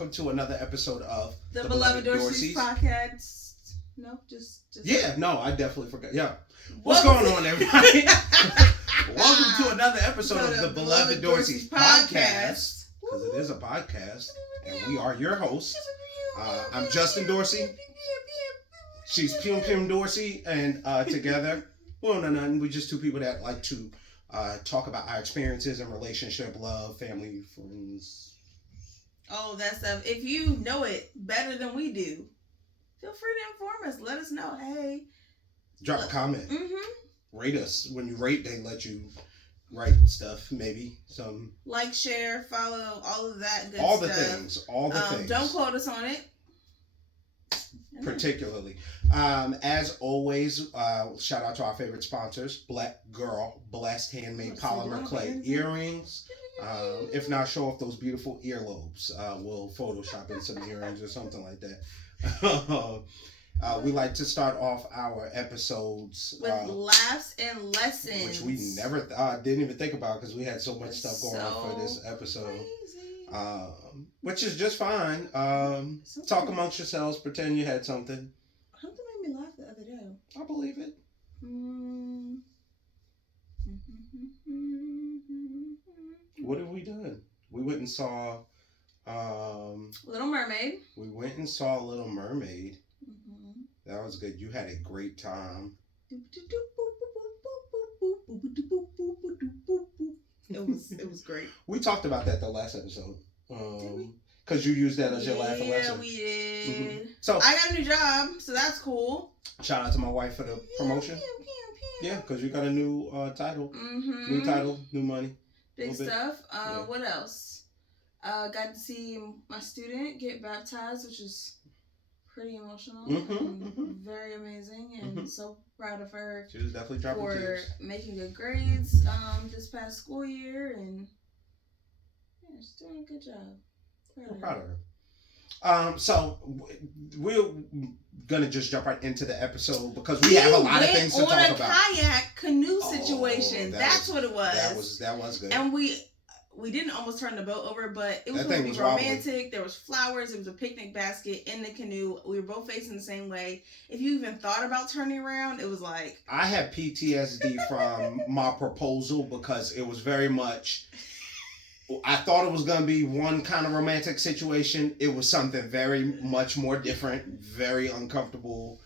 welcome to another episode of the Beloved Dorsey's podcast. No, just. Yeah, no, I definitely forgot. Yeah. What's going on, everybody? Welcome to another episode of the Beloved Dorsey's podcast. Because it is a podcast, and we are your hosts. I'm Justin Dorsey. She's Pim Pim Dorsey, and together, well, no, we're just two people that like to talk about our experiences in relationship, love, family, friends. Oh, that stuff. If you know it better than we do, feel free to inform us. Let us know. Hey. Drop a comment. Mm-hmm. Rate us. When you rate, they let you write stuff, maybe. Some. Like, share, follow, all of that good all stuff. All the things. Don't quote us on it. Particularly. As always, shout out to our favorite sponsors. Black Girl Blessed Handmade Polymer Clay Earrings. If not, show off those beautiful earlobes. We'll Photoshop in some earrings or something like that. We like to start off our episodes with laughs and lessons, which we never didn't even think about because we had so much stuff going on for this episode. Which is just fine. Talk amongst yourselves, pretend you had something. Something made me laugh the other day. I believe it. What have we done? We went and saw Little Mermaid. We went and saw Little Mermaid. That was good. You had a great time. It was great. We talked about that the last episode. Because you used that as your laughing lesson. Yeah, we did. Mm-hmm. So I got a new job, so that's cool. Shout out to my wife for the promotion. Yeah, because you got a new title. Mm-hmm. New title, new money. Big stuff. What else? Got to see my student get baptized, which is pretty emotional. Very amazing, and so proud of her. She was definitely dropping tears. For making good grades this past school year, and yeah, she's doing a good job. I'm proud of her. So we're gonna just jump right into the episode because we have a lot of things to talk about. Kayak canoe situation. That's what it was. That was good. And we didn't almost turn the boat over, but it was supposed to be romantic. Wobbly. There was flowers. It was a picnic basket in the canoe. We were both facing the same way. If you even thought about turning around, it was like I had PTSD from my proposal because it was very much. I thought it was going to be one kind of romantic situation. It was something very much more different, very uncomfortable,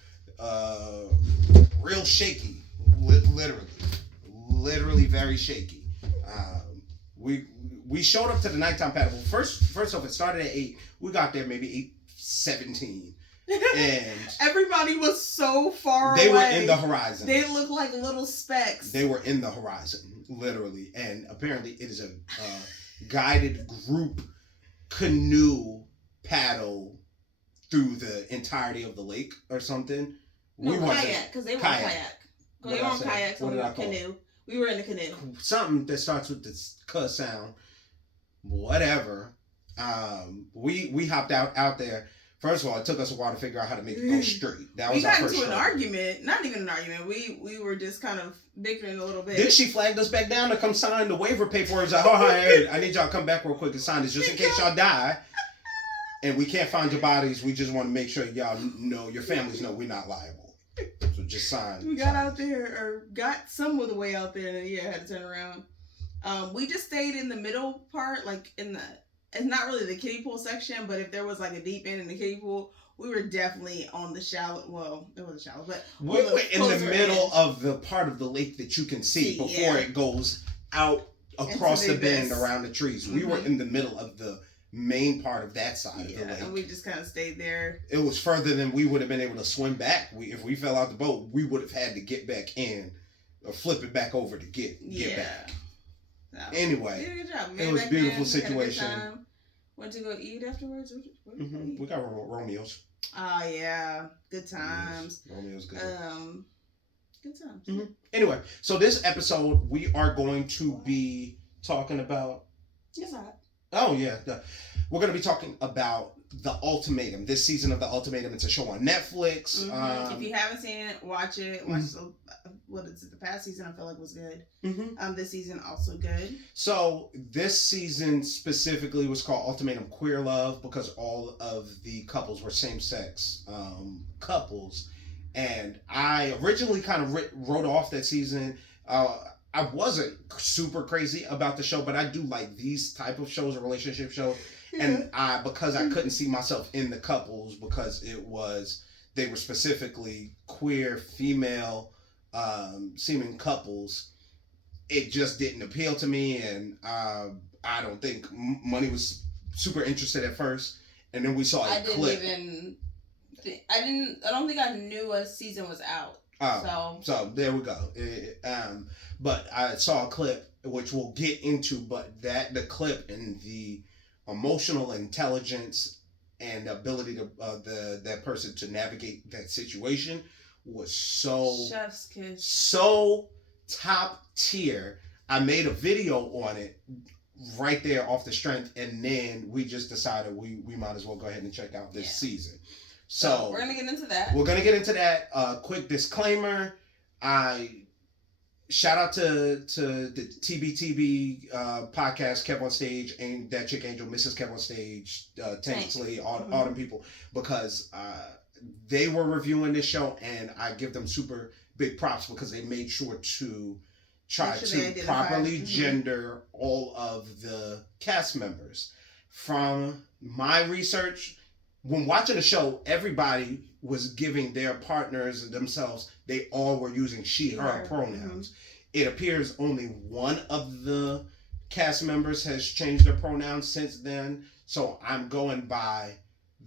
real shaky, literally very shaky. We showed up to the nighttime paddle. First off, it started at 8. We got there maybe 8:17. And everybody was so far away. They were in the horizon. They looked like little specks. They were in the horizon, literally. And apparently it is a guided group canoe paddle through the entirety of the lake or something. No, kayak, because they were kayak. They were on kayak, so we were canoe. We were in the canoe. Something that starts with the "k" sound. Whatever. We hopped out there. First of all, it took us a while to figure out how to make it go straight. That was our first. We got into an argument. Not even an argument. We were just kind of bickering a little bit. Then she flagged us back down to come sign the waiver paperwork. Like, oh, hey, I need y'all to come back real quick and sign this just in case y'all die. And we can't find your bodies. We just want to make sure y'all know, your families know we're not liable. So just sign. We got out there, or got some of the way out there, and then had to turn around. We just stayed in the middle part, like in the. It's not really the kiddie pool section, but if there was like a deep end in the kiddie pool, we were definitely on the shallow. Well, it wasn't shallow, but we were in the middle of the part of the lake that you can see before it goes out across the bend around the trees. We were in the middle of the main part of that side of the lake. And we just kind of stayed there. It was further than we would have been able to swim back. If we fell out the boat, we would have had to get back in or flip it back over to get back. No. Anyway, did a good job. It was a beautiful situation. Went to go eat afterwards. We got Romeo's. Oh yeah, good times. Romeo's good. Good times. Anyway, so this episode we are going to be talking about. Yes, I. Oh yeah, we're going to be talking about the Ultimatum. This season of the Ultimatum. It's a show on Netflix. If you haven't seen it, watch it. Watch what is it? The past season I feel like was good. Mm-hmm. This season also good. So this season specifically was called Ultimatum Queer Love because all of the couples were same-sex couples, and I originally kind of wrote off that season. I wasn't super crazy about the show, but I do like these type of shows, a relationship show, and because I couldn't see myself in the couples because they were specifically queer female seeming couples. It just didn't appeal to me, and I don't think Money was super interested at first, and then we saw a clip. I don't think I knew a season was out. So there we go. But I saw a clip which we'll get into, but the clip and the emotional intelligence and the ability to that person to navigate that situation was so chef's kiss, so top tier. I made a video on it right there off the strength, and then we just decided we might as well go ahead and check out this season. So we're gonna get into that. We're gonna get into that. Quick disclaimer: I shout out to the TBTB podcast, Kev on Stage, and that chick Angel, Mrs. Kev on Stage, Tanksley, all them people, because they were reviewing this show, and I give them super big props because they made sure to try to properly gender all of the cast members. From my research, when watching the show, everybody was giving their partners and themselves, they all were using she, her pronouns. Mm-hmm. It appears only one of the cast members has changed their pronouns since then. So I'm going by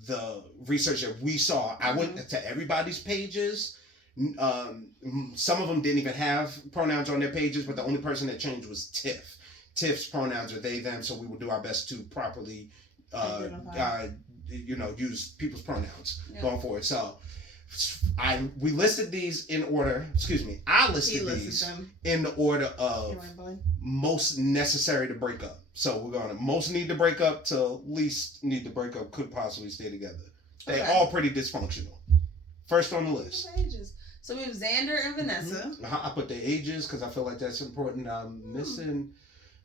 the research that we saw. I went to everybody's pages. Some of them didn't even have pronouns on their pages, but the only person that changed was Tiff. Tiff's pronouns are they, them, so we will do our best to properly use people's pronouns going forward. So we listed these in order. I listed these in the order of most necessary to break up. So we're going to most need to break up to least need to break up, could possibly stay together. They all pretty dysfunctional. First on the list. So we have Xander and Vanessa. I put their ages because I feel like that's important. I'm missing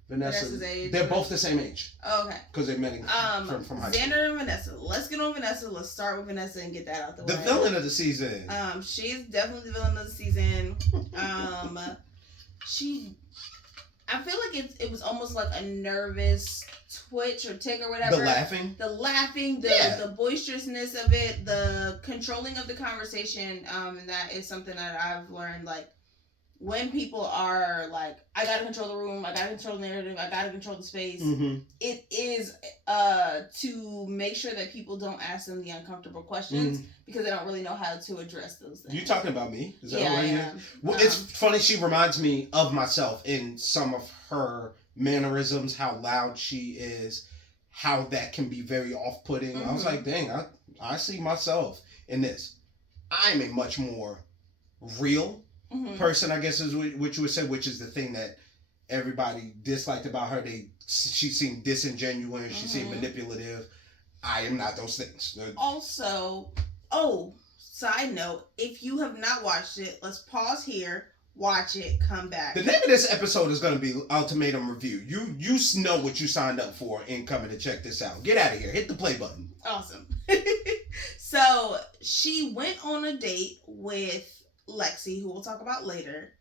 Vanessa's age. They're both the same age. Oh, okay. Because they met from high school. Xander and Vanessa. Let's get on Vanessa. Let's start with Vanessa and get that out the way. The villain of the season. She's definitely the villain of the season. I feel like it was almost like a nervous twitch or tick or whatever. The laughing, the boisterousness of it, the controlling of the conversation. And that is something that I've learned, like, when people are like, I gotta control the room, I gotta control the narrative, I gotta control the space, it is to make sure that people don't ask them the uncomfortable questions because they don't really know how to address those things. You talking about me? Is that what you am? Well, it's funny, she reminds me of myself in some of her mannerisms, how loud she is, how that can be very off-putting. I was like, dang, I see myself in this. I'm a much more real person, I guess is what you would say, which is the thing that everybody disliked about her. She seemed disingenuous, she seemed manipulative. I am not those things. Also, side note, if you have not watched it, let's pause here, watch it, come back. The name of this episode is going to be Ultimatum Review. You know what you signed up for in coming to check this out. Get out of here. Hit the play button. Awesome. So, she went on a date with Lexi, who we'll talk about later.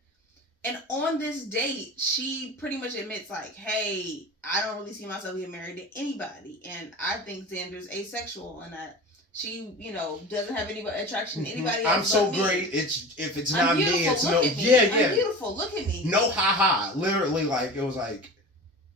And on this date, she pretty much admits, like, hey, I don't really see myself getting married to anybody. And I think Xander's asexual and that she, doesn't have any attraction to anybody else. I'm so great. If it's not me, it's no. Yeah. I'm beautiful. Look at me. No, haha. Literally, like, it was like,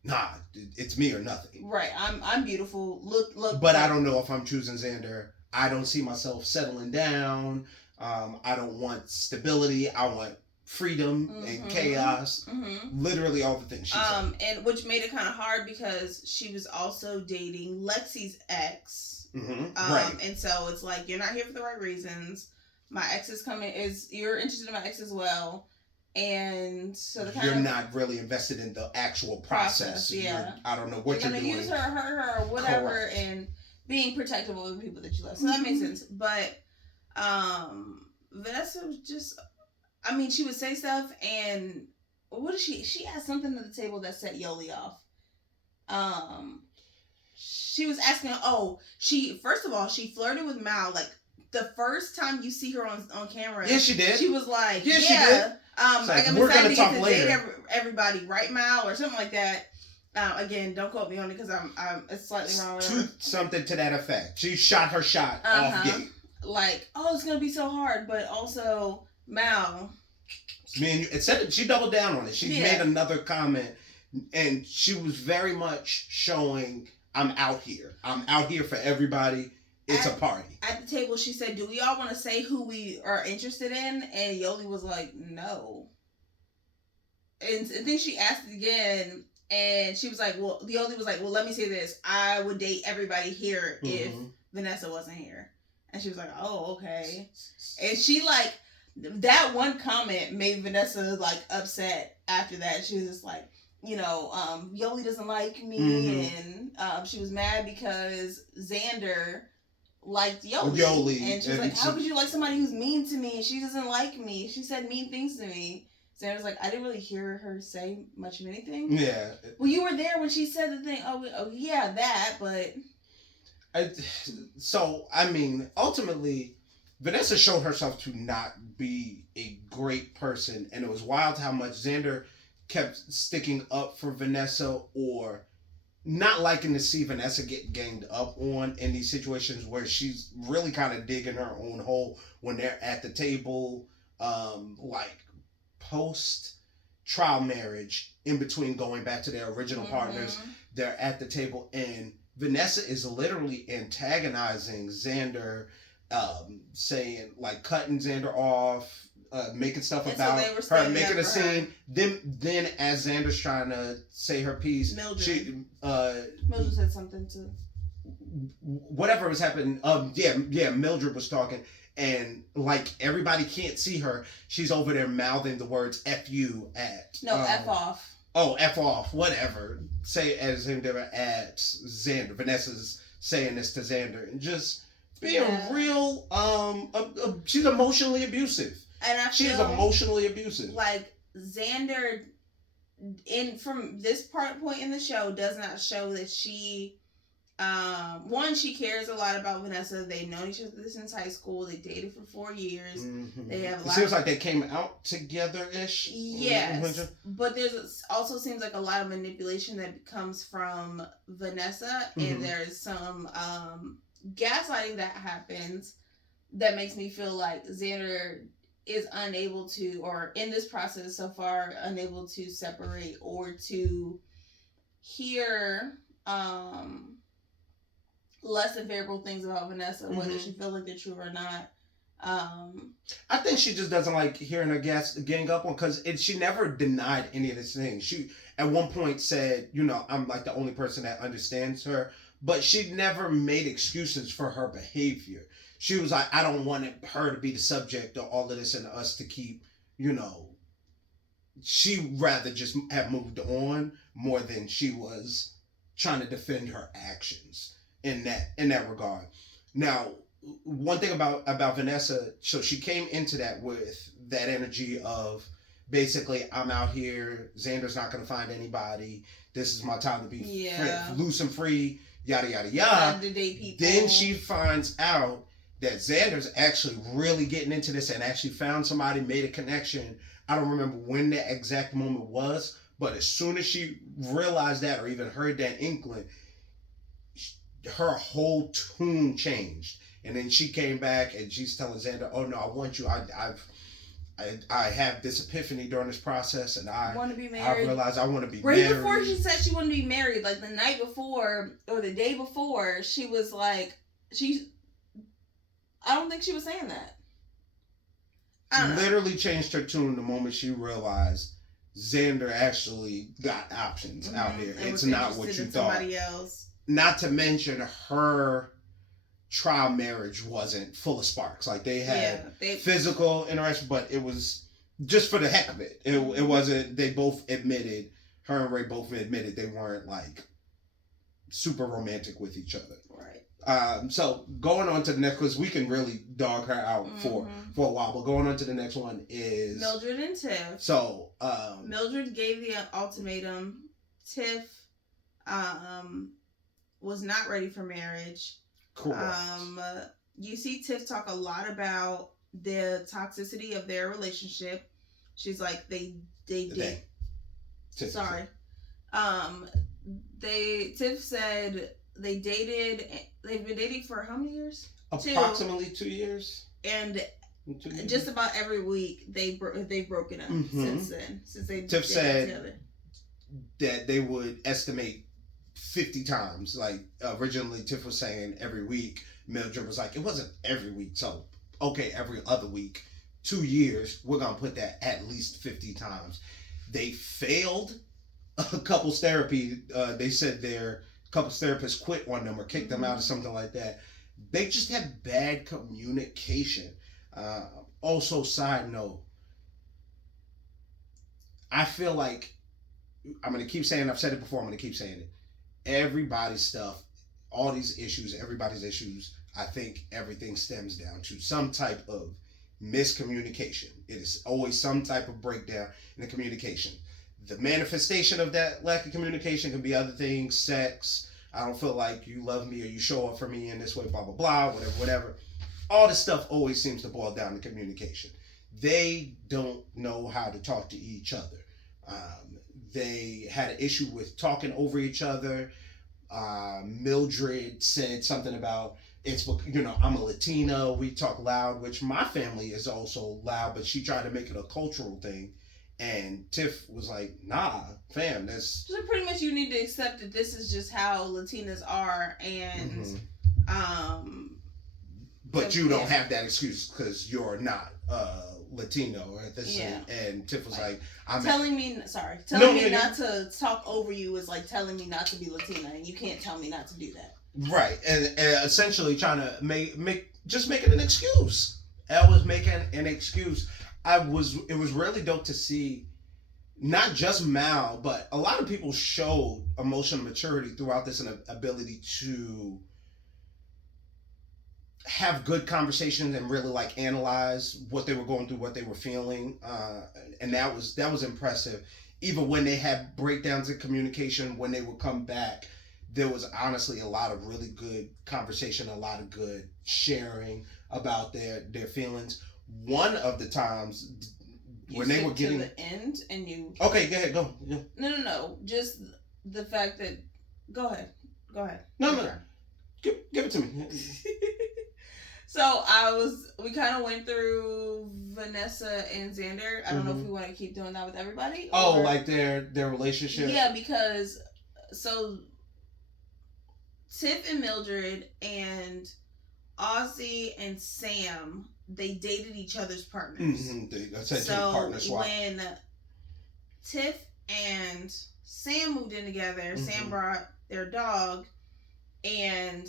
nah, it's me or nothing. Right. I'm beautiful. Look. But I don't know if I'm choosing Xander. I don't see myself settling down. I don't want stability. I want freedom and chaos. Literally all the things she said. And which made it kind of hard because she was also dating Lexi's ex. Right. And so it's like, you're not here for the right reasons. My ex is you're interested in my ex as well. And so you're not really invested in the actual process. Yeah. I don't know what you're doing. You're going to use her, hurt her, or whatever. Correct. And being protective of the people that you love. So that makes sense. But Vanessa was just, I mean, she would say stuff, and what did she had something at the table that set Yoli off. She was asking, first of all, she flirted with Mal, like, the first time you see her on camera. Yeah, she did. She was like, she did. Like, I'm we're excited gonna to talk get to later. date everybody, right, Mal, or something like that. Again, don't quote me on it because I'm it's slightly wrong. Something to that effect. She shot her shot off gate. Like, it's gonna be so hard, but also Mal. It said she doubled down on it. She made another comment, and she was very much showing, I'm out here. I'm out here for everybody. It's a party. At the table, she said, do we all want to say who we are interested in? And Yoli was like, no. And then she asked it again, and she was like, Yoli was like, well, let me say this. I would date everybody here if Vanessa wasn't here. And she was like, oh, okay. And she, like, that one comment made Vanessa, like, upset after that. She was just like, Yoli doesn't like me, and she was mad because Xander liked Yoli. And she was like, how could you like somebody who's mean to me? She doesn't like me. She said mean things to me. Xander's like, I didn't really hear her say much of anything. Yeah. Well, you were there when she said the thing. Oh yeah, that, but... ultimately, Vanessa showed herself to not be a great person, and it was wild how much Xander kept sticking up for Vanessa or not liking to see Vanessa get ganged up on in these situations where she's really kind of digging her own hole when they're at the table, like post trial marriage, in between going back to their original partners. They're at the table, and Vanessa is literally antagonizing Xander, saying, like, cutting Xander off, making stuff about her, making a scene. Then as Xander's trying to say her piece, Mildred said something to whatever was happening. Mildred was talking, and like everybody can't see her. She's over there mouthing the words "F you" at F off. Oh, F off, whatever. Say as Xander at Xander. Vanessa's saying this to Xander and just being real. She's emotionally abusive. And she is emotionally abusive. Like Xander, from this point in the show, does not show that she, she cares a lot about Vanessa. They've known each other since high school. They dated for 4 years. They have. It seems like they came out together-ish. Yes, but there's also seems like a lot of manipulation that comes from Vanessa, and there's some gaslighting that happens that makes me feel like Xander is unable to, or in this process so far, unable to separate or to hear less than favorable things about Vanessa, whether she feels like they're true or not. I think she just doesn't like hearing her gang up on, because she never denied any of this thing. She at one point said, I'm like the only person that understands her, but she never made excuses for her behavior. She was like, I don't want her to be the subject of all of this and us to keep, she'd rather just have moved on more than she was trying to defend her actions in that regard. Now, one thing about Vanessa, so she came into that with that energy of basically, I'm out here, Xander's not going to find anybody, this is my time to be loose and free, yada, yada, yada. Then she finds out that Xander's actually really getting into this and actually found somebody, made a connection. I don't remember when that exact moment was, but as soon as she realized that or even heard that inkling, her whole tune changed. And then she came back and she's telling Xander, oh no, I want you. I have this epiphany during this process, and I want to be married. I realized I want to be married. Right before she said she wanted to be married, like the night before or the day before, she was like, I don't think she was saying that. Literally changed her tune the moment she realized Xander actually got options out here. It's not what you thought. Somebody else. Not to mention her trial marriage wasn't full of sparks. Like they had physical interaction, but it was just for the heck of it. It wasn't. They both admitted. Her and Ray both admitted they weren't like super romantic with each other. Right. So going on to the next, because we can really dog her out for a while, but going on to the next one is Mildred and Tiff. So Mildred gave the ultimatum. Tiff was not ready for marriage. Correct. You see Tiff talk a lot about the toxicity of their relationship. She's like they did. Sorry. Tiff said they dated. They've been dating for how many years? Approximately 2 years. And just about every week they've broken up since then. Since they Tiff said together. That they would estimate 50 times. Like originally, Tiff was saying every week. Mildred was like, it wasn't every week. So okay, every other week. 2 years, we're gonna put that at least 50 times. They failed a couples therapy. They said their couples therapist quit on them or kicked them out or something like that. They just had bad communication. Also, side note, I feel like I'm gonna keep saying. I've said it before. I'm gonna keep saying it. Everybody's stuff, all these issues, everybody's issues. I think everything stems down to some type of miscommunication. It is always some type of breakdown in the communication. The manifestation of that lack of communication can be other things, sex. I don't feel like you love me or you show up for me in this way, blah, blah, blah, whatever. All this stuff always seems to boil down to communication. They don't know how to talk to each other. They had an issue with talking over each other. Mildred said something about, I'm a Latina, we talk loud, which my family is also loud, but she tried to make it a cultural thing. And Tiff was like, nah, fam, that's... So pretty much you need to accept that this is just how Latinas are, and... But you don't have that excuse because you're not Latino. And Tiff was like... Telling me not to talk over you is like telling me not to be Latina, and you can't tell me not to do that. Right, and essentially trying to make it an excuse. Elle was making an excuse. It was really dope to see, not just Mal, but a lot of people showed emotional maturity throughout this and an ability to have good conversations and really like analyze what they were going through, what they were feeling, and that was impressive. Even when they had breakdowns in communication, when they would come back, there was honestly a lot of really good conversation, a lot of good sharing about their feelings. One of the times when they were getting to the end, and you okay, go ahead, go. Yeah. No, just the fact that go ahead. No, give it to me. So we kind of went through Vanessa and Xander. I don't know if we want to keep doing that with everybody. Oh, like their relationship. Yeah, because Tiff and Mildred and Ozzy and Sam, they dated each other's partners. So partner swap. When Tiff and Sam moved in together, Sam brought their dog, and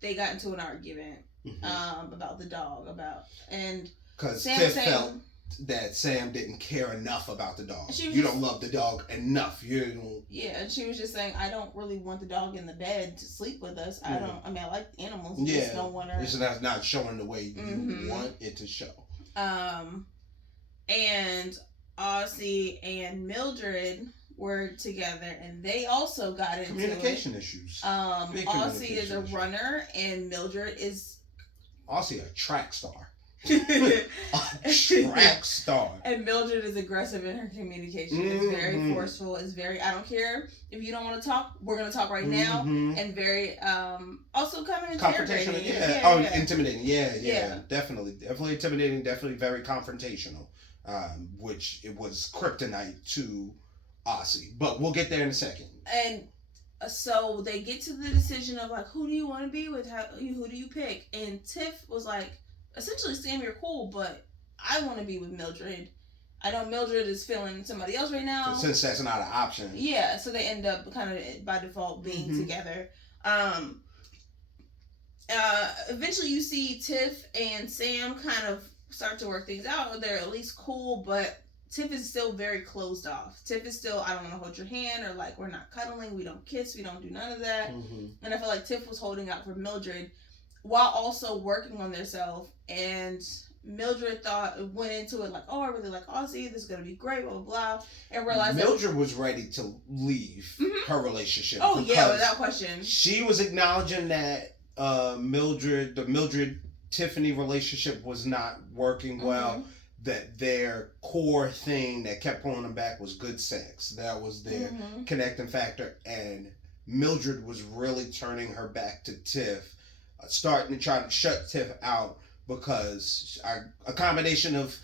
they got into an argument about the dog. Because Tiff felt that Sam didn't care enough about the dog. You don't love the dog enough. Yeah, and she was just saying, I don't really want the dog in the bed to sleep with us. I like animals. Yeah. Just don't want her. It's not showing the way you want it to show. And Ozzy and Mildred were together, and they also got into communication issues. Ozzy is a runner, and Mildred is Ozzy a track star. A track star. And Mildred is aggressive in her communication. It's very forceful. It's very, I don't care if you don't want to talk, we're going to talk right now. And very also kind of confrontational. Yeah. Intimidating. Yeah. Definitely intimidating, definitely very confrontational, which it was kryptonite to Ozzy, but we'll get there in a second. And so they get to the decision of like, who do you want to be with? Who do you pick? And Tiff was like, essentially, Sam, you're cool, but I want to be with Mildred. I know Mildred is feeling somebody else right now. So since that's not an option. Yeah, so they end up kind of by default being together. Eventually you see Tiff and Sam kind of start to work things out. They're at least cool, but Tiff is still very closed off. Tiff is still, I don't want to hold your hand, or like, we're not cuddling, we don't kiss, we don't do none of that. Mm-hmm. And I feel like Tiff was holding out for Mildred while also working on themselves. And Mildred went into it like, oh, I really like Aussie, this is going to be great, blah, blah, blah. And realized Mildred was ready to leave her relationship. Oh, yeah, without question. She was acknowledging that the Mildred Tiffany relationship was not working well. That their core thing that kept pulling them back was good sex. That was their connecting factor. And Mildred was really turning her back to Tiff, starting to try to shut Tiff out because a combination of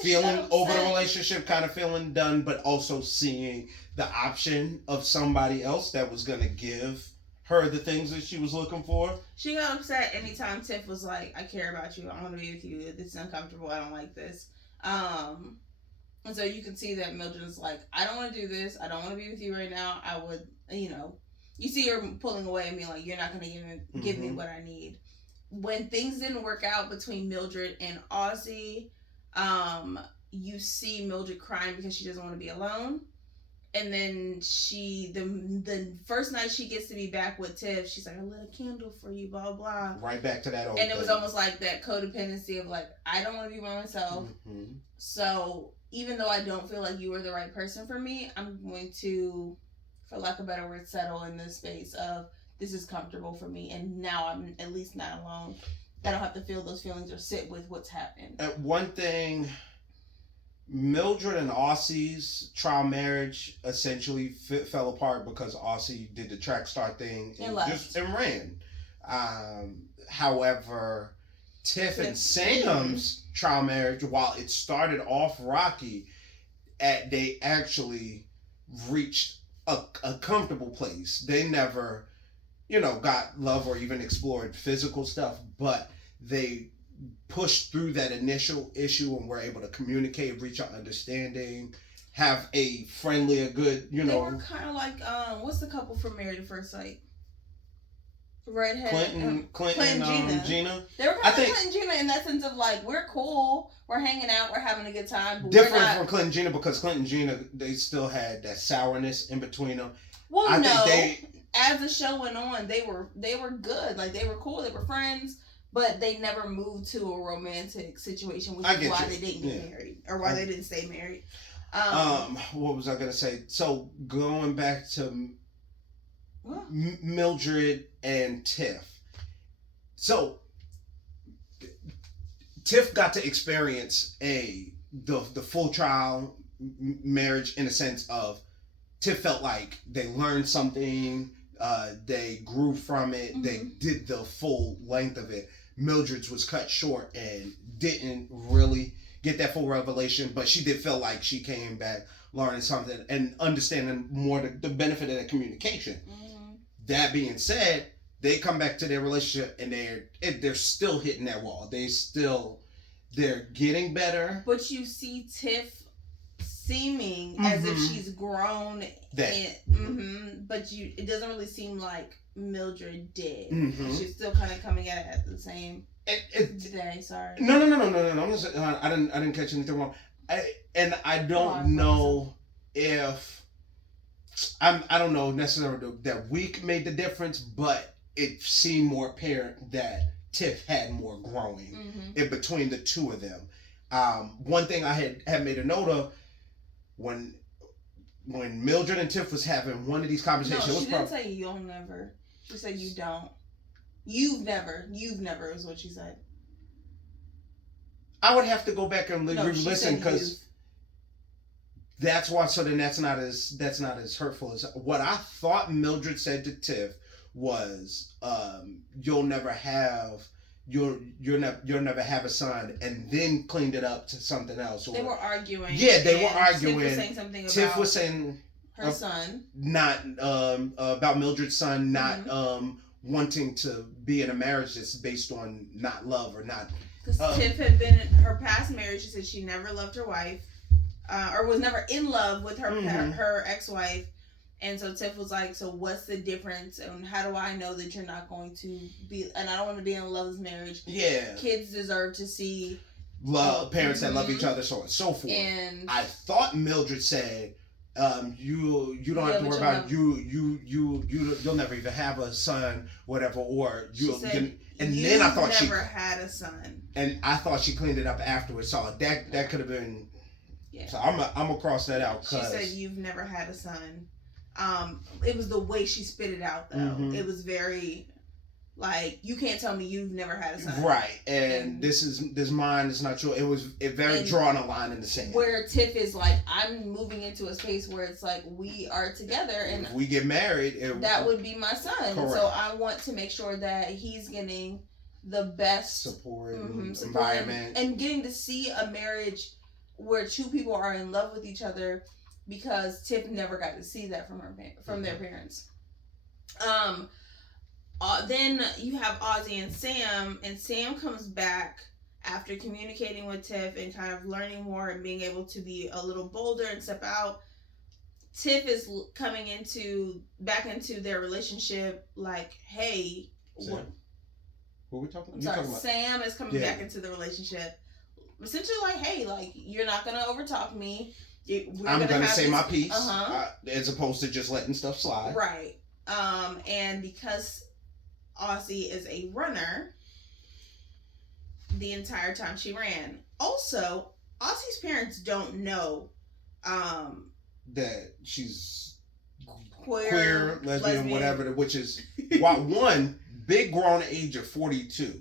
feeling over the relationship, kind of feeling done, but also seeing the option of somebody else that was going to give her the things that she was looking for. She got upset anytime Tiff was like, I care about you, I want to be with you, this is uncomfortable, I don't like this. And so you can see that Mildred is like, I don't want to do this, I don't want to be with you right now. I would, you see her pulling away and being like, you're not going to give me what I need. When things didn't work out between Mildred and Aussie, you see Mildred crying because she doesn't want to be alone. And then the first night she gets to be back with Tiff, she's like, I lit a candle for you, blah, blah. Right back to that old And it was almost like that codependency of like, I don't want to be by myself. So even though I don't feel like you are the right person for me, I'm going to, for lack of a better word, settle in this space of this is comfortable for me. And now I'm at least not alone. I don't have to feel those feelings or sit with what's happened. One thing... Mildred and Aussie's trial marriage essentially fell apart because Aussie did the track star thing and ran. However, Tiff and Sam's trial marriage, while it started off rocky, they actually reached a comfortable place. They never, got love or even explored physical stuff, but they pushed through that initial issue and were able to communicate, reach an understanding, have a friendly, a good, They were kind of like, what's the couple from Married at First Sight? Redhead. Clinton, Gina. They were kind of like Clinton, Gina in that sense of like, we're cool, we're hanging out, we're having a good time. But different from Clinton, Gina, because Clinton, Gina, they still had that sourness in between them. Well, as the show went on, they were good. Like, they were cool, they were friends. But they never moved to a romantic situation, which is why they didn't get married, or why they didn't stay married. What was I gonna say? So going back to Mildred and Tiff. So Tiff got to experience the full trial marriage in a sense of Tiff felt like they learned something, they grew from it, they did the full length of it. Mildred's was cut short and didn't really get that full revelation, but she did feel like she came back learning something and understanding more the benefit of that communication. That being said, they come back to their relationship and they're still hitting that wall. They're getting better. But you see Tiff seeming as if she's grown, but it doesn't really seem like Mildred did. She's still kind of coming at it at the same day. Sorry. No. I didn't catch anything wrong. I don't know if I don't know necessarily that week made the difference, but it seemed more apparent that Tiff had more growing in between the two of them. One thing I had made a note of when Mildred and Tiff was having one of these conversations. No, she didn't say you'll never. She said you don't. You've never is what she said. I would have to go back and listen because that's why. So then that's not as hurtful as what I thought Mildred said to Tiff was, "You'll never have." You'll never have a son, and then cleaned it up to something else. They were arguing. Yeah, they were arguing. Tiff was saying something about Tiff was saying her son, not about Mildred's son, not wanting to be in a marriage that's based on not love or not. Because Tiff had been in her past marriage. She said she never loved her wife, or was never in love with her ex-wife. And so Tiff was like, so what's the difference? And how do I know that you're not going to be, and I don't want to be in a loveless marriage. Yeah. Kids deserve to see parents that love each other, so on and so forth. And I thought Mildred said, you don't have to worry about you'll never even have a son, whatever, or then I thought she never had a son, and I thought she cleaned it up afterwards. So that could have been. Yeah. So I'm gonna cross that out. She said you've never had a son. It was the way she spit it out though. Mm-hmm. It was very. Like, you can't tell me you've never had a son. Right. And this mine is not true. It very drawing a line in the sand. Where Tiff is like, I'm moving into a space where it's like, we are together. And if we get married, that would be my son. Correct. So I want to make sure that he's getting the best support environment. And getting to see a marriage where two people are in love with each other, because Tiff never got to see that from their parents. Then you have Ozzy and Sam comes back after communicating with Tiff and kind of learning more and being able to be a little bolder and step out. Tiff is coming back into their relationship like, hey, Sam? Who are we talking about? Sorry, Sam is coming back into the relationship. Essentially like, hey, like, you're not going to overtalk me. I'm going to say my piece as opposed to just letting stuff slide. Right. And because Aussie is a runner, the entire time she ran. Also, Aussie's parents don't know that she's queer, lesbian, whatever, which is one big grown age of 42.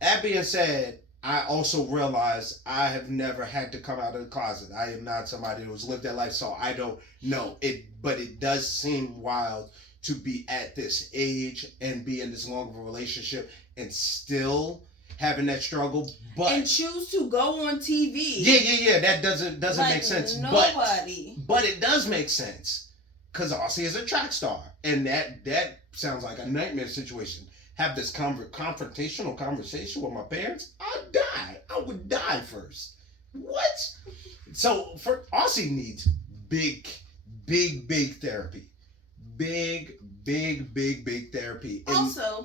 That being said, I also realize I have never had to come out of the closet. I am not somebody who's lived that life, so I don't know it. But it does seem wild to be at this age and be in this long of a relationship and still having that struggle, and choose to go on TV. Yeah. That doesn't like make sense. Nobody. But it does make sense because Aussie is a track star, and that sounds like a nightmare situation. Have this confrontational conversation with my parents. I'd die. I would die first. What? So for Aussie needs big therapy. Big therapy. Also,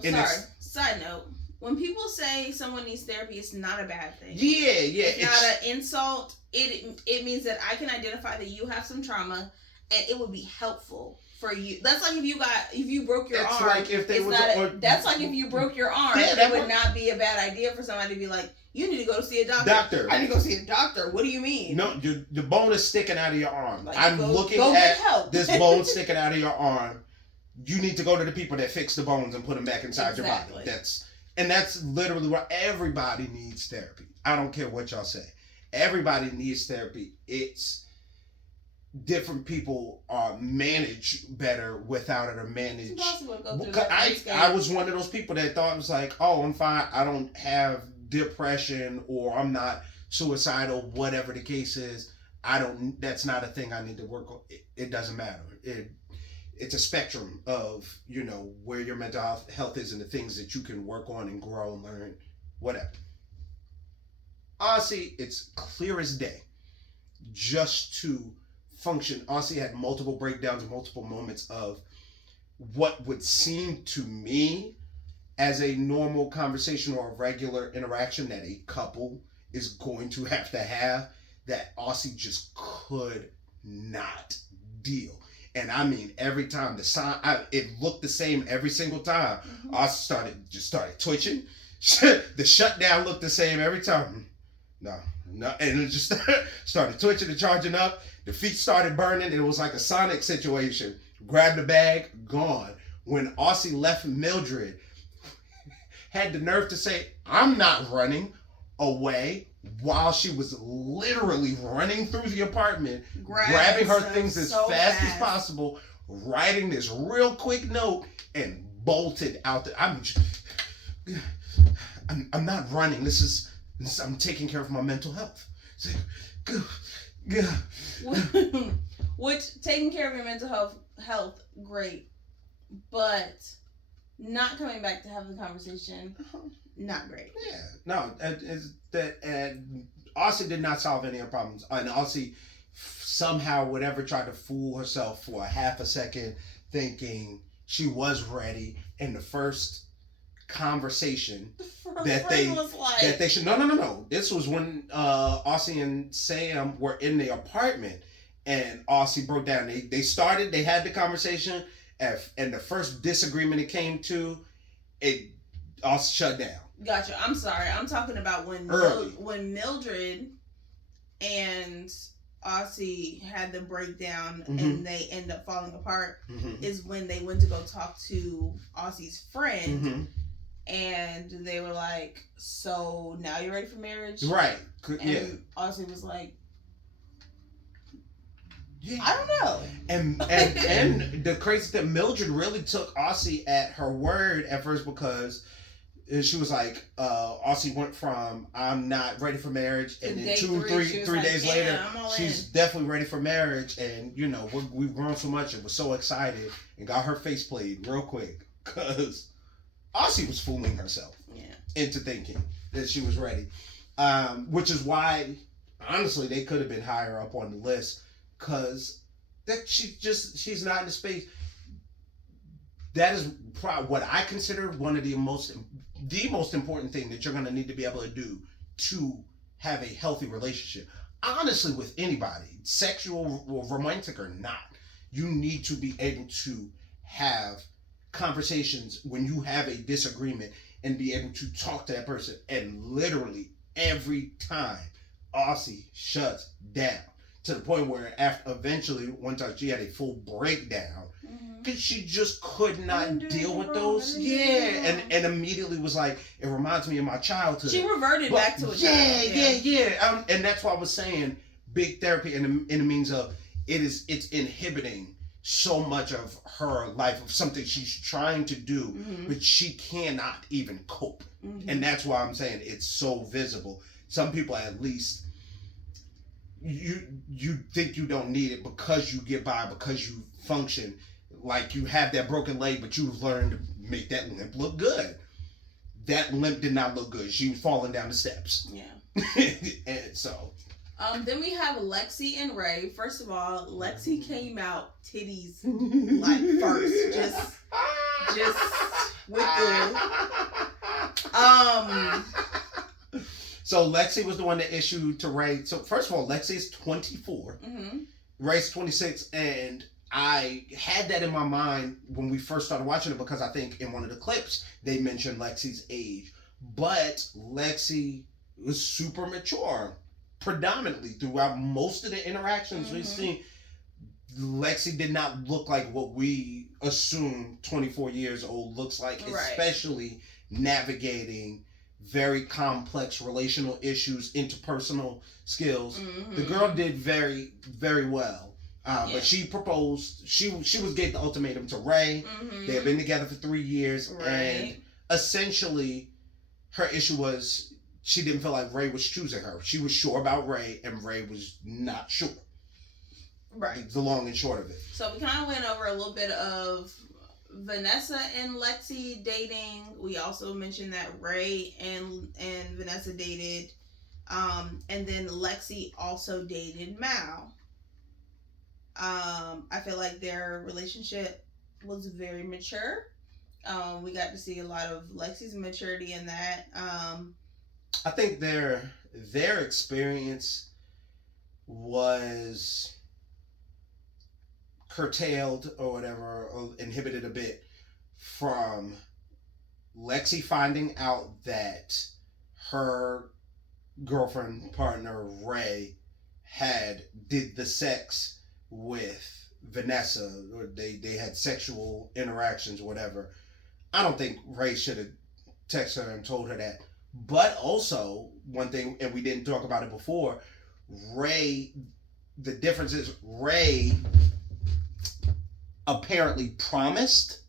side note, when people say someone needs therapy, it's not a bad thing. Yeah. It's not an insult. It means that I can identify that you have some trauma, and it would be helpful for you. That's like if you broke your arm. Like if they that's like if you broke your arm. It would not be a bad idea for somebody to be like, you need to go see a doctor. I need to go see a doctor. What do you mean? No, the bone is sticking out of your arm. Like, I'm looking at this bone sticking out of your arm. You need to go to the people that fix the bones and put them back inside your body. That's literally why everybody needs therapy. I don't care what y'all say. Everybody needs therapy. It's different people manage better without it or manage. It's impossible to go through that. I was one of those people that thought it was like, oh, I'm fine. I don't have depression or I'm not suicidal, whatever the case is. That's not a thing I need to work on. It doesn't matter. It's a spectrum of, where your mental health is and the things that you can work on and grow and learn, whatever. Aussie, it's clear as day. Just to function, Aussie had multiple breakdowns and multiple moments of what would seem to me as a normal conversation or a regular interaction that a couple is going to have that Aussie just could not deal. And I mean, every time it looked the same every single time. Mm-hmm. Aussie started twitching. The shutdown looked the same every time. No, and it just started twitching and charging up. The feet started burning. It was like a Sonic situation. Grabbed the bag, gone. When Aussie left Mildred, had the nerve to say, I'm not running away, while she was literally running through the apartment, grabbing her things as fast as possible, writing this real quick note, and bolted out. I'm not running. I'm taking care of my mental health. Which, taking care of your mental health, great, but not coming back to have the conversation, not great. Yeah, no, Aussie did not solve any of the problems, and Aussie somehow tried to fool herself for a half a second, thinking she was ready, and the first conversation that they should. No. This was when Aussie and Sam were in the apartment, and Aussie broke down. They had the conversation, and the first disagreement it came to, it all shut down. Gotcha. I'm sorry. I'm talking about when Mildred and Aussie had the breakdown and they end up falling apart is when they went to go talk to Aussie's friend and they were like, so now you're ready for marriage? Right. And Aussie was like, I don't know. And the crazy thing, Mildred really took Aussie at her word at first because she was like, Aussie went from I'm not ready for marriage, and then three days later, she's definitely ready for marriage, and we've grown so much and was so excited and got her face played real quick because Aussie was fooling herself into thinking that she was ready, which is why honestly they could have been higher up on the list because that she's not in the space. That is probably what I consider one of the most important thing that you're going to need to be able to do to have a healthy relationship. Honestly, with anybody, sexual or romantic or not, you need to be able to have conversations when you have a disagreement and be able to talk to that person. And literally every time, Aussie shuts down to the point where eventually one time she had a full breakdown because she just could not deal with those. And immediately was like, it reminds me of my childhood. She reverted back to a child. And that's why I was saying big therapy in the means of it's inhibiting so much of her life of something she's trying to do, but she cannot even cope. And that's why I'm saying it's so visible. Some people at least you think you don't need it because you get by, because you function. Like you have that broken leg, but you've learned to make that limp look good. That limp did not look good. She was falling down the steps. Yeah. And so. Then we have Lexi and Ray. First of all, Lexi came out titties like first. Just with the So Lexi was the one that issued to Ray. So first of all, Lexi is 24. Ray's 26, and I had that in my mind when we first started watching it because I think in one of the clips they mentioned Lexi's age. But Lexi was super mature, predominantly throughout most of the interactions we've seen. Lexi did not look like what we assume 24 years old looks like, especially navigating very complex relational issues, interpersonal skills. The girl did very, very well. But she proposed, she was getting the ultimatum to Ray. They had been together for 3 years. And essentially her issue was she didn't feel like Ray was choosing her. She was sure about Ray and Ray was not sure. Right. The long and short of it. So we kind of went over a little bit of Vanessa and Lexi dating. We also mentioned that Ray and Vanessa dated. And then Lexi also dated Mal. I feel like their relationship was very mature. We got to see a lot of Lexi's maturity in that. I think their experience was curtailed or whatever, or inhibited a bit from Lexi finding out that her girlfriend partner Ray did the sex with Vanessa, or they had sexual interactions or whatever. I don't think Ray should have texted her and told her that. But also, one thing, and we didn't talk about it before, Ray, the difference is Ray apparently promised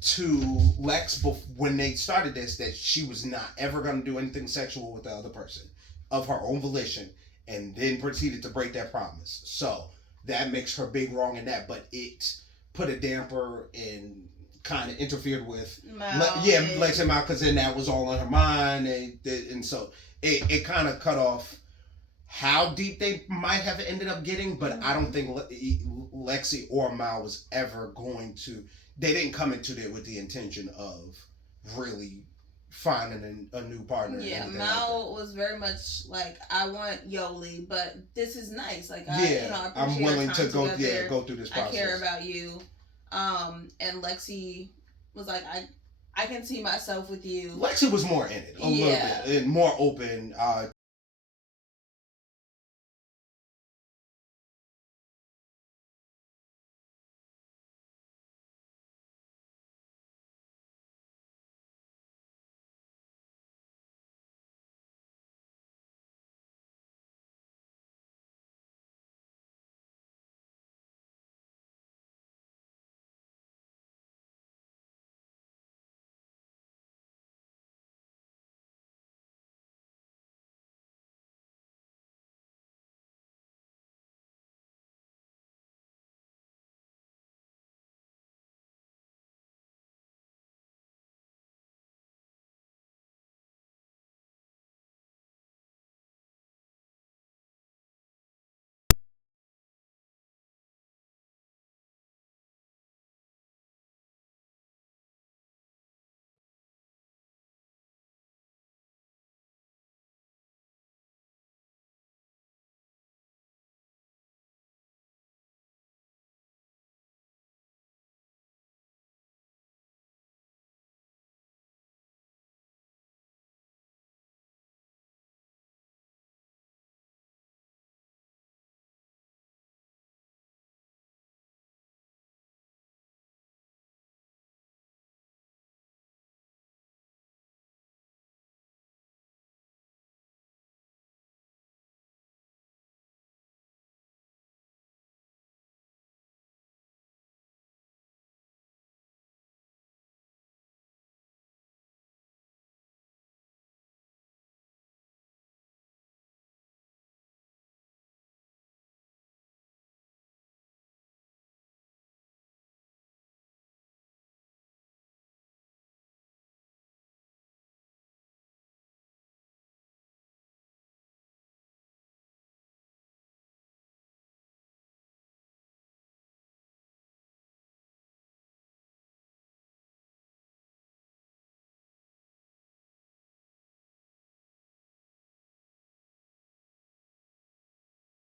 to Lex when they started this that she was not ever going to do anything sexual with the other person of her own volition, and then proceeded to break that promise. So that makes her big wrong in that, but it put a damper and kind of interfered with Lex and Mal, because then that was all on her mind, and so it kind of cut off how deep they might have ended up getting, but I don't think Lexi or Mal was ever going to. They didn't come into it with the intention of really finding a new partner. Yeah, Mao was very much like, I want Yoli, but this is nice. Like, I'm willing to go through this process. I care about you. And Lexi was like, I can see myself with you. Lexi was more in it a little bit and more open.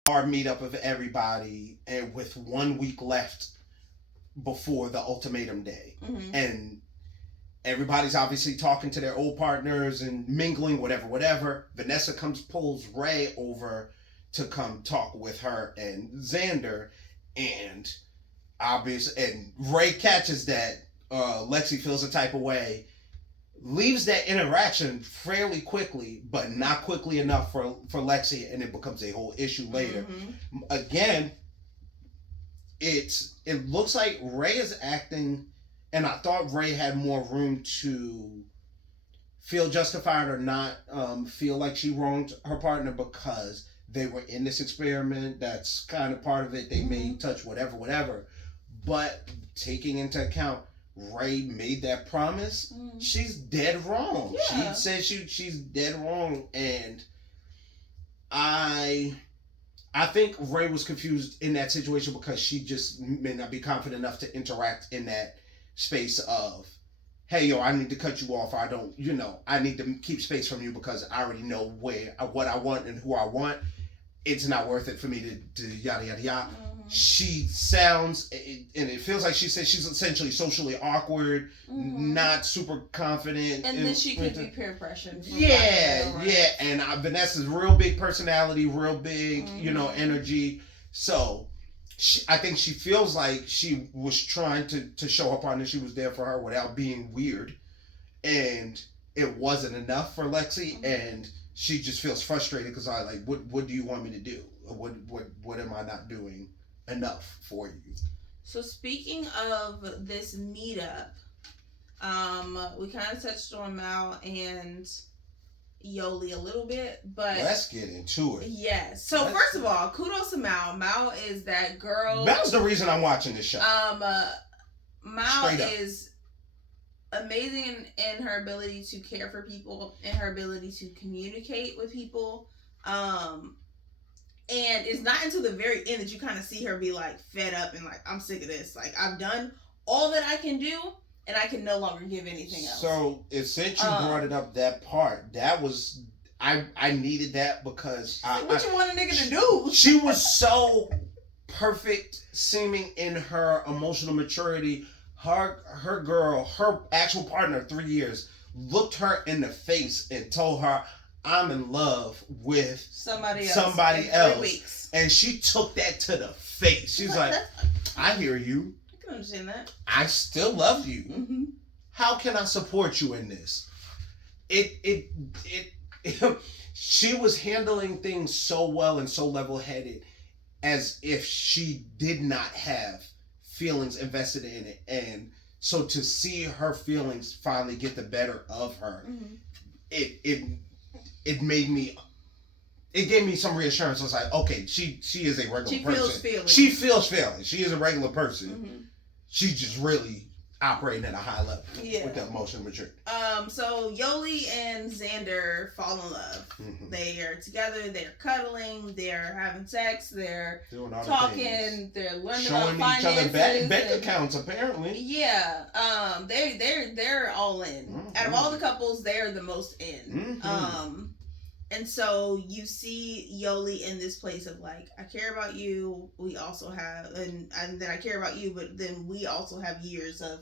Our meetup of everybody, and with 1 week left before the ultimatum day, and everybody's obviously talking to their old partners and mingling, whatever. Vanessa pulls Ray over to come talk with her and Xander, and Ray catches that Lexi feels a type of way, leaves that interaction fairly quickly, but not quickly enough for Lexi, and it becomes a whole issue later. Again, it looks like Ray is acting, and I thought Ray had more room to feel justified or not feel like she wronged her partner, because they were in this experiment. That's kind of part of it. They may touch whatever. But taking into account Ray made that promise, she's dead wrong. Yeah. She says she's dead wrong, and I think Ray was confused in that situation because she just may not be confident enough to interact in that space of, hey, yo, I need to cut you off. I need to keep space from you because I already know what I want and who I want. It's not worth it for me to yada, yada, yada. She sounds, and it feels like she says she's essentially socially awkward, not super confident. And then she could be peer pressured. Yeah. And Vanessa's real big personality, real big, energy. So I think she feels like she was trying to show her partner she was there for her without being weird. And it wasn't enough for Lexi. And she just feels frustrated because what do you want me to do? What am I not doing enough for you? So speaking of this meetup, we kind of touched on Mao and Yoli a little bit, but let's get into it. Yes. So first of all, kudos to Mao. Mao is that girl. Mao's the reason I'm watching this show. Mao is amazing in her ability to care for people and her ability to communicate with people. And it's not until the very end that you kind of see her be like fed up and like, I'm sick of this. Like, I've done all that I can do, and I can no longer give anything else. So, since you brought it up, that part, that was, I needed that because what you want a nigga to do? She was so perfect seeming in her emotional maturity. Her girl, her actual partner, 3 years, looked her in the face and told her, I'm in love with somebody else. 3 weeks. And she took that to the face. She's like, I hear you. I can understand that. I still love you. Mm-hmm. How can I support you in this? She was handling things so well and so level-headed, as if she did not have feelings invested in it. And so to see her feelings finally get the better of her, mm-hmm. it made me, it gave me some reassurance. I was like, okay, she is a regular person. She feels feelings. She is a regular person. Mm-hmm. She's just really operating at a high level with the emotional maturity. So Yoli and Xander fall in love. Mm-hmm. They are together. They're cuddling. They're having sex. They're talking. They're learning showing about finances. Each other bank accounts. Apparently, yeah. They're all in. Mm-hmm. Out of all the couples, they're the most in. Mm-hmm. And so you see Yoli in this place of like, I care about you. We also have, and then I care about you, but then we also have years of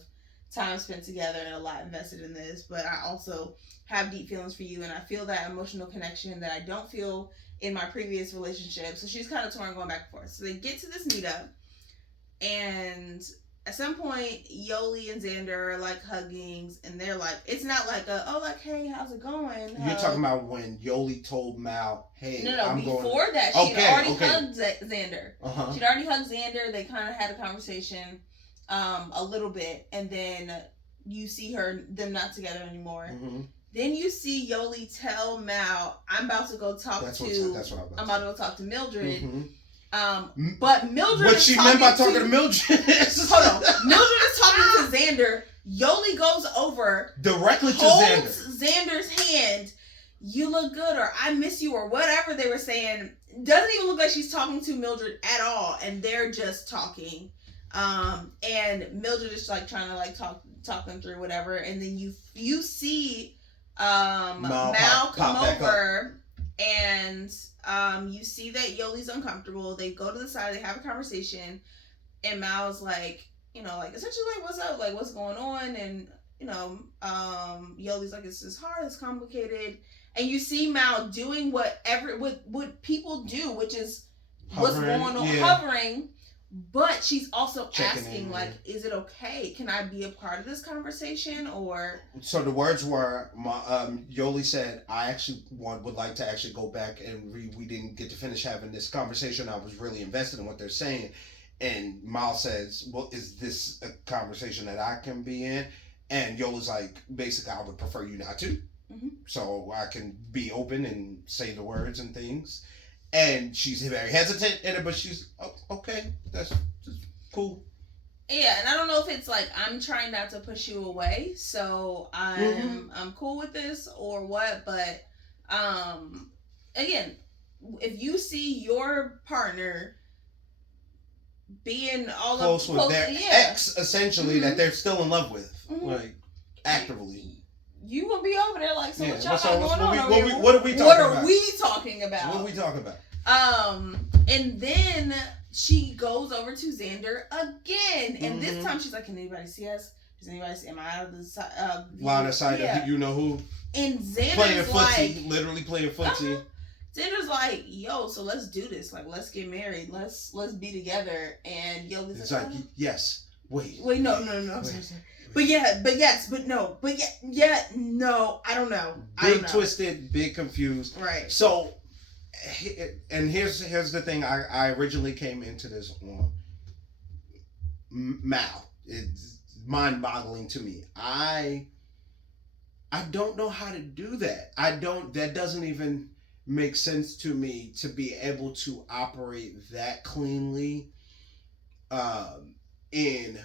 time spent together and a lot invested in this. But I also have deep feelings for you, and I feel that emotional connection that I don't feel in my previous relationship. So she's kind of torn, going back and forth. So they get to this meetup, and at some point, Yoli and Xander are like hugging, and they're like, it's not like hey, how's it going? You're talking about when Yoli told Mal, hey, before that, she'd already hugged Xander. Uh-huh. She'd already hugged Xander. They kind of had a conversation a little bit, and then you see them not together anymore. Mm-hmm. Then you see Yoli tell Mal, I'm about to go talk to Mildred. Mm-hmm. But Mildred what she meant by talking to Mildred. Hold on. Mildred is talking to Xander. Yoli goes over directly to holds Xander's hand. You look good, or I miss you, or whatever they were saying. Doesn't even look like she's talking to Mildred at all, and they're just talking. And Mildred is like trying to like talk them through whatever, and then you see Mal come over. And you see that Yoli's uncomfortable. They go to the side, they have a conversation, and Mal's like, essentially like, what's up? Like, what's going on? And, Yoli's like, it's just hard, it's complicated. And you see Mal doing what people do, which is hovering, what's going on, hovering. But she's also asking, like, is it okay? Can I be a part of this conversation? Or so the words were, Yoli said, I actually would like to actually go back and we didn't get to finish having this conversation. I was really invested in what they're saying. And Mal says, well, is this a conversation that I can be in? And Yoli's like, basically, I would prefer you not to. Mm-hmm. So I can be open and say the words and things. And she's very hesitant in it, but she's okay. That's just cool. Yeah, and I don't know if it's like I'm trying not to push you away, so I'm cool with this or what. But again, if you see your partner being all close with their ex, essentially, mm-hmm. that they're still in love with, mm-hmm. like actively. You will be over there like, so what y'all got going on over here? What are we talking about? What are we talking about? What are we talking about? And then she goes over to Xander again. And this time she's like, can anybody see us? Does anybody see? Am I out of the line of sight of you know who? And Xander's playing footsie, literally playing footsie. Xander's like, yo, so let's do this. Like, let's get married. Let's be together. And Yoli's like, yes. Wait, no. But yes, but no. But no. I don't know. Big twisted, big confused. Right. So, and here's the thing. I originally came into this on Mal. It's mind-boggling to me. I don't know how to do that. That doesn't even make sense to me to be able to operate that cleanly in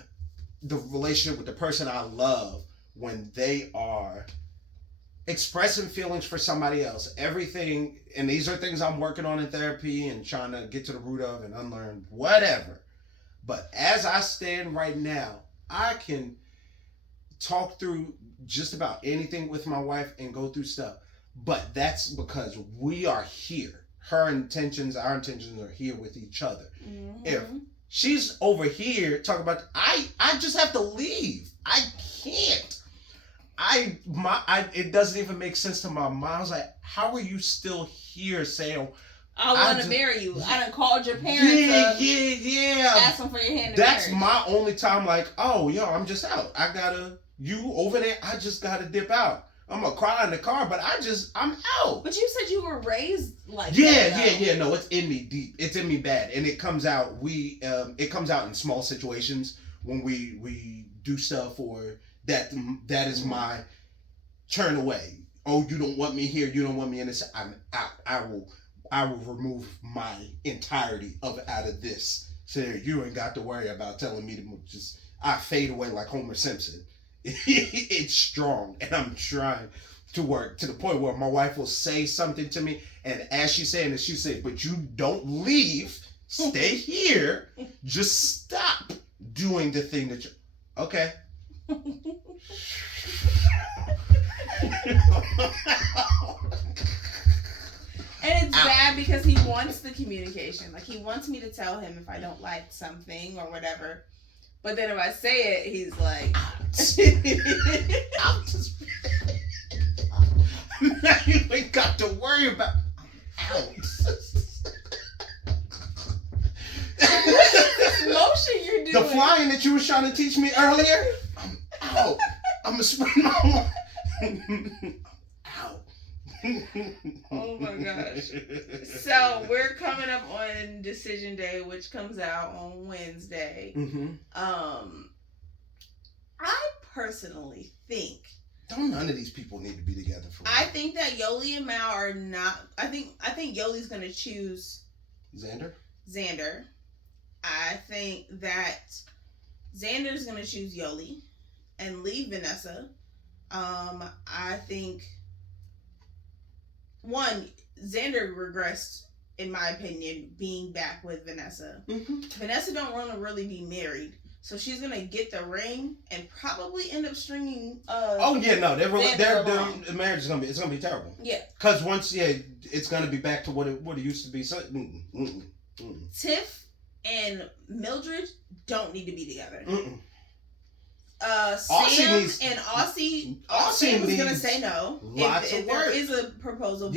the relationship with the person I love when they are expressing feelings for somebody else. Everything, and these are things I'm working on in therapy and trying to get to the root of and unlearn, whatever. But as I stand right now, I can talk through just about anything with my wife and go through stuff. But that's because we are here. Her intentions, our intentions are here with each other. Mm-hmm. If she's over here talking about, I just have to leave. I can't. It doesn't even make sense to my mom. I was like, how are you still here saying, I want to marry you? I done called your parents. Yeah. Ask them for your hand in That's marriage. my only time. Like, oh, yo, I'm just out. You over there. I just gotta dip out. I'm gonna cry in the car, but I'm out. But you said you were raised like that. Yeah. No, it's in me deep. It's in me bad, and it comes out. It comes out in small situations when we do stuff, or that is my turn away. Oh, you don't want me here. You don't want me in this. I'm out. I will remove my entirety out of this. So you ain't got to worry about telling me to just. I fade away like Homer Simpson. It's strong, and I'm trying to work to the point where my wife will say something to me, and as she's saying it, she say, "But you don't leave. Stay here. Just stop doing the thing that you." Okay. And it's bad because he wants the communication. Like, he wants me to tell him if I don't like something or whatever. But then if I say it, he's like... I'm just... Now you ain't got to worry about... I'm out. This motion you're doing. The flying that you were trying to teach me earlier? I'm out. I'm going to spend my... out. Oh my gosh. So we're coming up on Decision Day, which comes out on Wednesday. Mm-hmm. I personally think none of these people need to be together for real. I think that Yoli and Mal are not. I think Yoli's gonna choose Xander. I think that Xander's gonna choose Yoli and leave Vanessa. I think Xander regressed, in my opinion, being back with Vanessa. Mm-hmm. Vanessa don't want to really be married, so she's gonna get the ring and probably end up stringing. Their marriage is gonna be terrible. Yeah, because once it's gonna be back to what it used to be. So, Tiff and Mildred don't need to be together. Sam and Aussie was gonna say no if there is a proposal.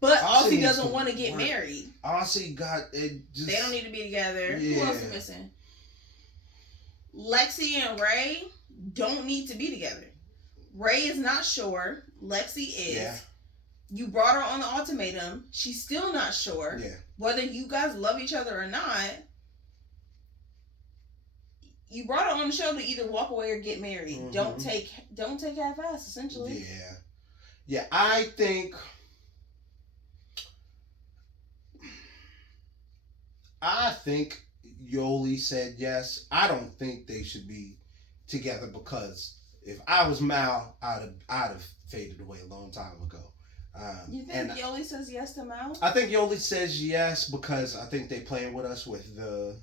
But Aussie doesn't want to get married. Aussie got it. They don't need to be together. Yeah. Who else is missing? Lexi and Ray don't need to be together. Ray is not sure. Lexi is. Yeah. You brought her on the ultimatum. She's still not sure. Yeah. Whether you guys love each other or not. You brought her on the show to either walk away or get married. Mm-hmm. Don't take half-ass, essentially. Yeah. I think Yoli said yes. I don't think they should be together because if I was Mal, I'd have faded away a long time ago. You think Yoli says yes to Mal? I think Yoli says yes because I think they playing with us with the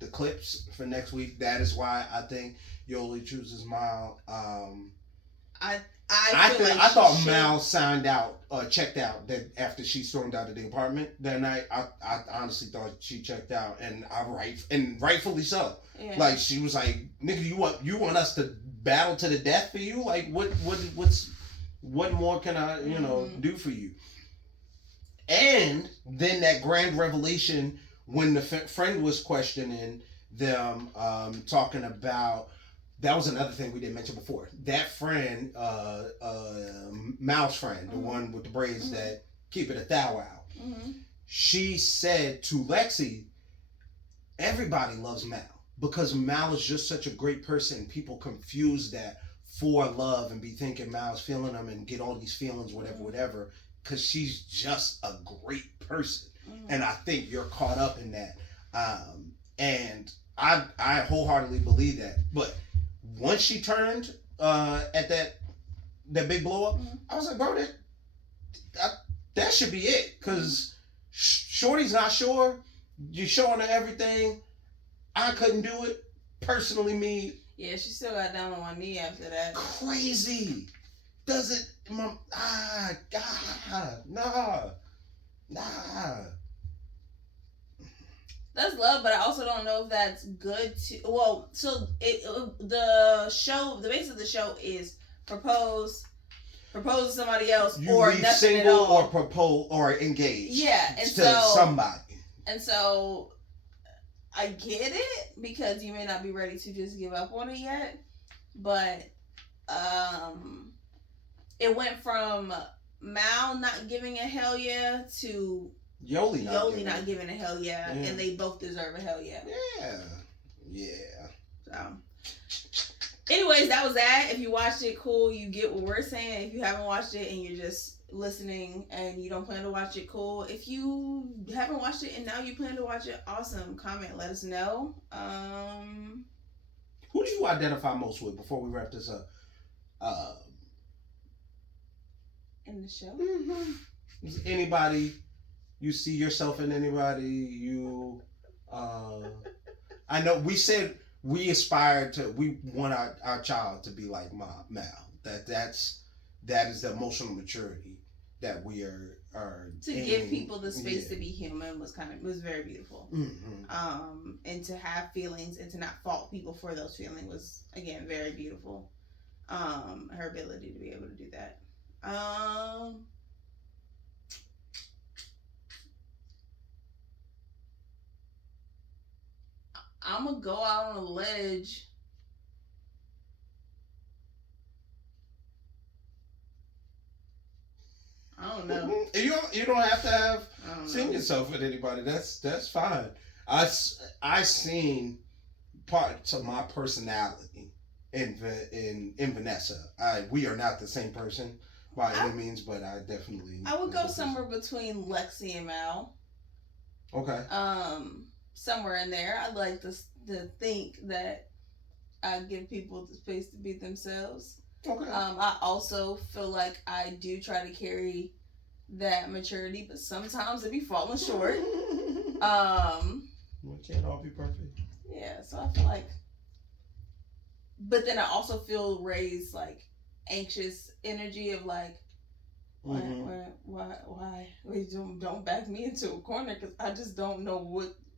the clips for next week. That is why I think Yoli chooses Mal. I thought Mal signed out, checked out that after she stormed out of the apartment that night. I honestly thought she checked out, and rightfully so. Yeah. Like she was like, "Nigga, you want us to battle to the death for you? Like what more can I do for you?" And then that grand revelation. When the friend was questioning them, talking about, that was another thing we didn't mention before. That friend, Mal's friend, the one with the braids that keep it a thou out. Mm-hmm. She said to Lexi, everybody loves Mal because Mal is just such a great person. People confuse that for love and be thinking Mal's feeling them and get all these feelings, whatever, because she's just a great person. And I think you're caught up in that. And I wholeheartedly believe that. But once she turned at that big blow up, I was like, bro, that should be it. Because Shorty's not sure. You're showing her everything. I couldn't do it. Personally, me. Yeah, she still got down on one knee after that. Crazy. Doesn't nah. That's love, but I also don't know if that's good to. Well, so the base of the show is propose to somebody else, you or leave nothing single at all. or propose or engage. Yeah, and to somebody. And so I get it because you may not be ready to just give up on it yet, but it went from Mal not giving a hell yeah to Yoli not giving a hell yeah, and they both deserve a hell yeah. Yeah. So, anyways, that was that. If you watched it, cool. You get what we're saying. If you haven't watched it and you're just listening and you don't plan to watch it, cool. If you haven't watched it and now you plan to watch it, awesome. Comment, let us know. Who do you identify most with before we wrap this up? In the show? Mm-hmm. Anybody? You see yourself in anybody? You, I know we said we want our child to be like Mom, Mal. That is the emotional maturity that we are to give people the space to be human was very beautiful. Mm-hmm. And to have feelings and to not fault people for those feelings was, again, very beautiful. Her ability to be able to do that. I'm gonna go out on a ledge. I don't know. You don't have to have seen yourself with anybody. That's fine. I seen parts of my personality in Vanessa. We are not the same person by any means, but I definitely. I would go somewhere between Lexi and Mal. Okay. Somewhere in there. I'd like to think that I give people the space to be themselves. Okay. I also feel like I do try to carry that maturity, but sometimes it be falling short. We can't all be perfect. Yeah, so I feel like, but then I also feel Ray's like anxious energy of like, why? Wait, don't back me into a corner because I just don't know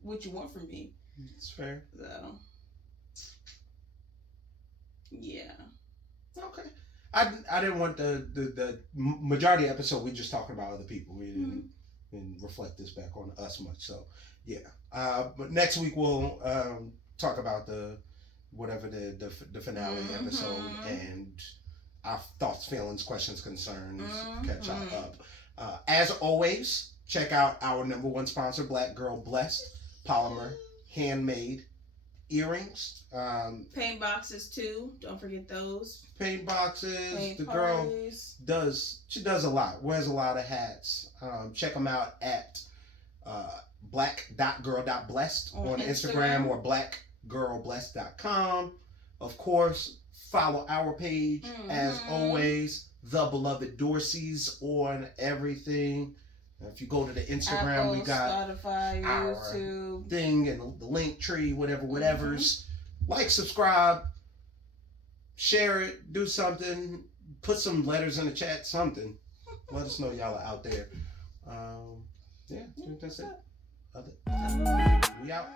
what you want from me. It's fair. So, yeah. Okay. I didn't want the majority of the episode we just talking about other people. We didn't reflect this back on us much. So yeah. But next week we'll talk about the finale episode and our thoughts, feelings, questions, concerns, catch y'all up. As always, check out our number one sponsor, Black Girl Blessed Polymer Handmade Earrings. Paint boxes too. Don't forget those. Paint boxes. Paint the parties. Girl does a lot. Wears a lot of hats. Check them out at black.girl.blessed on Instagram or blackgirlblessed.com. Of course, follow our page as always, The Beloved Dorseys on everything. If you go to the Instagram, Apple, we got Spotify, our YouTube thing and the link tree, whatever's. Like, subscribe, share it, do something, put some letters in the chat, something. Let us know y'all are out there. Yeah, I think that's it. We out.